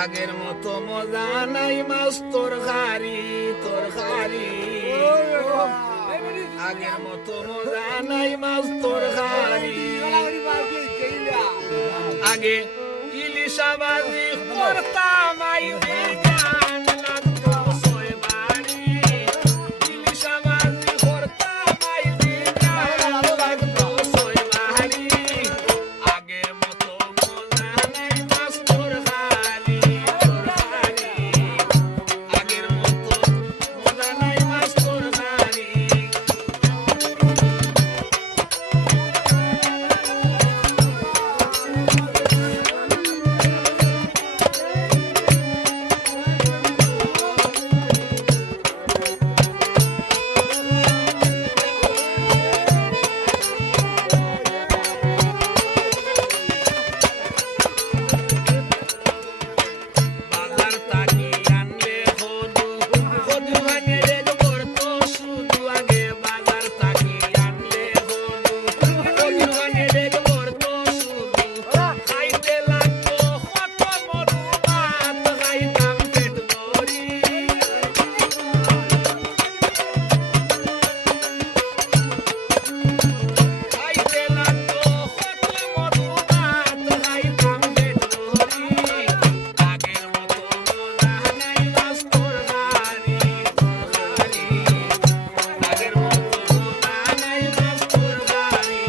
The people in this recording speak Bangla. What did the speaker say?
আগের মতো মজা নাই মাছ তরকারি তরকারি আগের মতো মজা নাই মাছ তরকারি আগে ইলিশা বাজি করতাম আইতে গান লাগতো ছয় বাড়ি ইলিশা বাজি করতাম আইতে গান লাগতো ছয় বাড়ি আগের মতো মজা নাই মাছ তরকারি তরকারি আগের মতো মজা নাই মাছ তরকারি বাজার তাকি আনলে হদু হদু ভাঙে রে করতো শুধু আগে বাজার তাকি আনলে হদু হদু ভাঙে রে করতো শুধু খাইতে লাগতো কত মধু ভাত খাইতাম পেট ভরি খাইতে লাগতো কত মধু ভাত খাইতাম পেট ভরি আগের মতো মজা নাই মাছ তরকারি তরকারি আগের মতো মজা নাই মাছ তরকারি